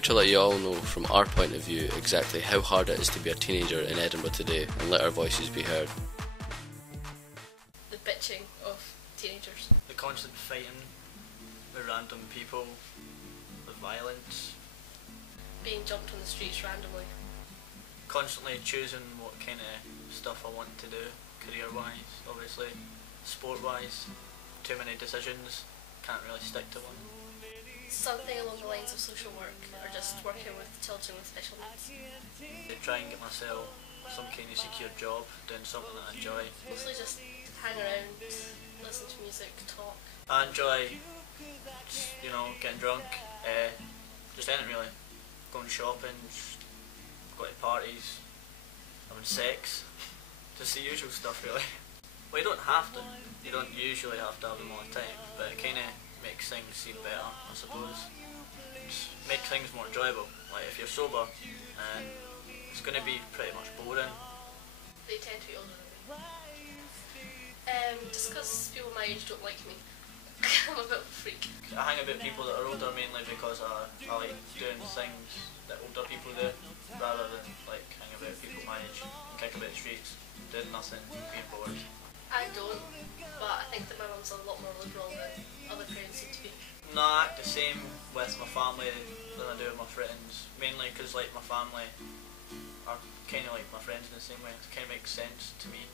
here to let you all know from our point of view exactly how hard it is to be a teenager in Edinburgh today and let our voices be heard. The bitching of teenagers. The constant fighting with random people, the violence. Being jumped on the streets randomly. Constantly choosing what kind of stuff I want to do, career-wise, obviously, sport-wise. Too many decisions, can't really stick to one. Something along the lines of social work, or just working with children with special needs. To try and get myself some kind of secure job, doing something that I enjoy. Mostly just hang around, listen to music, talk. I enjoy, getting drunk, just anything really. Going shopping, going to parties, having sex, just the usual stuff really. Well, you don't have to, you don't usually have to have them all the time, but it kind of makes things seem better, I suppose. Just make things more enjoyable. Like if you're sober, and it's going to be pretty much boring. They tend to be older than me. Just because people my age don't like me. I'm a bit of a freak. I hang about people that are older mainly because I like doing things that older people do, rather than like hang about people my age and kick about the streets, doing nothing, being bored. I don't, but I think that my mum's a lot more liberal than other parents seem to be. No, I act the same with my family than I do with my friends, mainly because like my family are kind of like my friends in the same way. It kind of makes sense to me.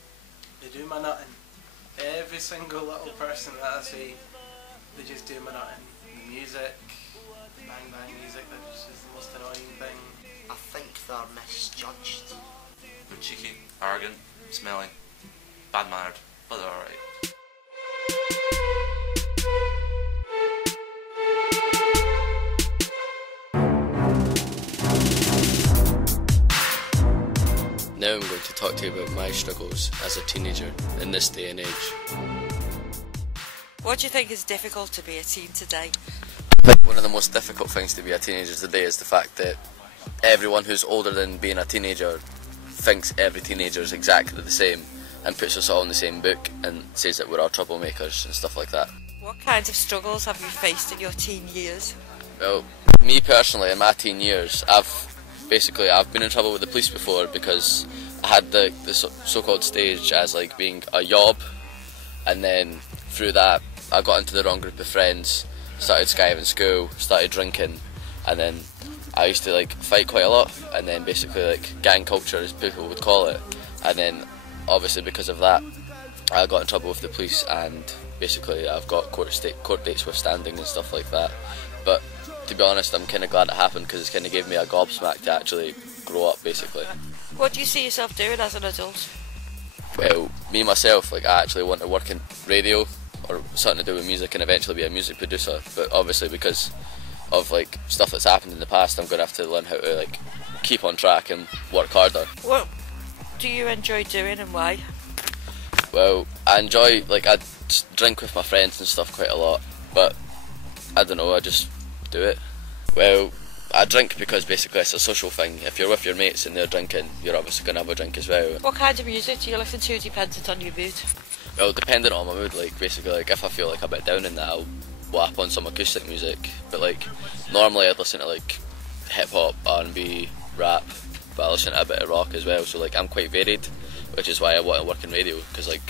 They do my nutting. Every single little person that I see, they just do my nutting. The music, bang bang music, that just is the most annoying thing. I think they're misjudged. They're cheeky, arrogant, smelly, bad-mannered, but they're alright. Now I'm going to talk to you about my struggles as a teenager in this day and age. What do you think is difficult to be a teen today? I think one of the most difficult things to be a teenager today is the fact that everyone who's older than being a teenager thinks every teenager is exactly the same and puts us all in the same book and says that we're all troublemakers and stuff like that. What kinds of struggles have you faced in your teen years? Well, me personally, in my teen years, I've been in trouble with the police before because I had the so-called stage as like being a yob, and then through that I got into the wrong group of friends, started skiving school, started drinking, and then I used to like fight quite a lot, and then basically like gang culture as people would call it, and then obviously because of that I got in trouble with the police, and basically I've got court dates withstanding and stuff like that. But to be honest, I'm kind of glad it happened because it's kind of gave me a gobsmack to actually grow up basically. What do you see yourself doing as an adult? Well, me myself, like I actually want to work in radio or something to do with music and eventually be a music producer, but obviously because of like stuff that's happened in the past, I'm going to have to learn how to like keep on track and work harder. What do you enjoy doing and why? Well, I enjoy, like I drink with my friends and stuff quite a lot, but I don't know, I just do it. Well, I drink because basically it's a social thing. If you're with your mates and they're drinking, you're obviously going to have a drink as well. What kind of music do you listen to dependent on your mood? Well, depending on my mood, like basically like if I feel like a bit down in that, I'll whap on some acoustic music, but like normally I'd listen to like hip hop, R&B, rap, but I listen to a bit of rock as well, so like I'm quite varied, which is why I want to work in radio, because like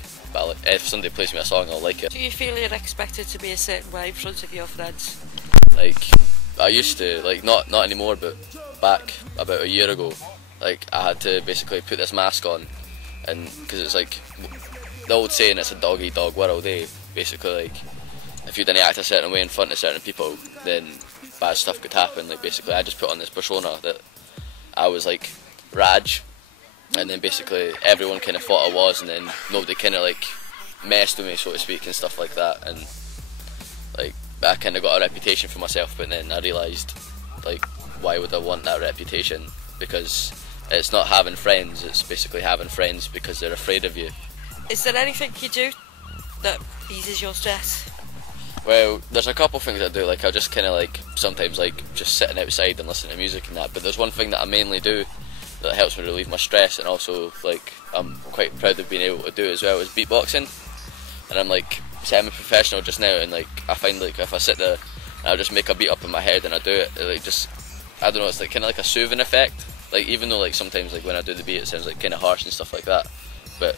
if somebody plays me a song I'll like it. Do you feel you're expected to be a certain way in front of your friends? Like I used to, like not anymore, but back about a year ago, like I had to basically put this mask on, and because it's like the old saying, it's a dog eat dog world, eh? Basically like if you didn't act a certain way in front of certain people, then bad stuff could happen. Like basically I just put on this persona that I was like Raj, and then basically everyone kind of thought I was, and then nobody kind of like messed with me, so to speak, and stuff like that, and like I kind of got a reputation for myself, but then I realised like why would I want that reputation, because it's not having friends, it's basically having friends because they're afraid of you. Is there anything you do that eases your stress? Well, there's a couple things I do, like I just kind of like sometimes like just sitting outside and listening to music and that, but there's one thing that I mainly do that helps me relieve my stress, and also like I'm quite proud of being able to do as well, is beatboxing. And I'm like semi-professional just now, and like I find like if I sit there and I just make a beat up in my head and I do it, it like just I don't know, it's like kind of like a soothing effect. Like even though like sometimes like when I do the beat it sounds like kind of harsh and stuff like that, but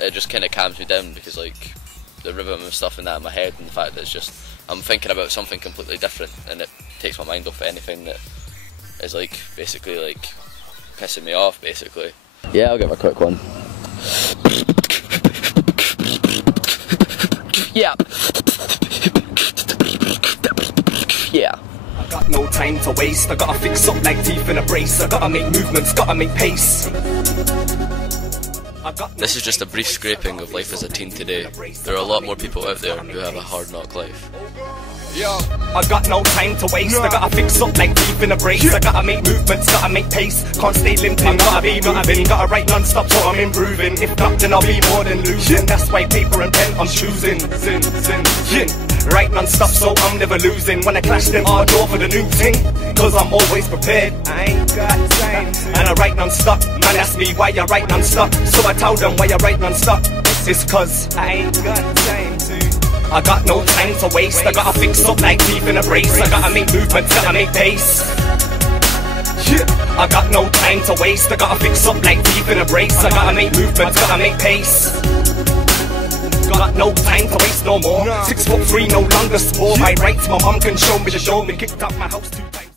it just kind of calms me down because like the rhythm and stuff in that in my head, and the fact that it's just I'm thinking about something completely different, and it takes my mind off of anything that is like basically like pissing me off basically. Yeah, I'll give it a quick one. Yeah. Yeah. I got no time to waste, I gotta fix up like teeth in a brace, I gotta make movements, gotta make pace. This is just a brief scraping of life as a teen today. There are a lot more people out there who have a hard knock life. I got no time to waste, I gotta fix up like teeth in a brace, I gotta make movements, gotta make pace, can't stay limping, gotta be moving, gotta write non-stop so I'm improving, if not then I'll be more than losing, that's why paper and pen I'm choosing, write non-stop so I'm never losing, when I clash then I'll draw for the new thing, cause I'm always prepared, I ain't got time, and I write non-stop, man ask me why I write non-stop, so I tell them why I write non-stop, it's cause I ain't got time to. I got no time to waste, I gotta fix up like teeth in a brace, I gotta make movements, gotta make pace. I got no time to waste, I gotta fix up like teeth in a brace, I gotta make movements, gotta make pace. Got no time to waste no more, 6'3", no longer small, my rights my mum can show me, she showed me, kicked out my house 2 times.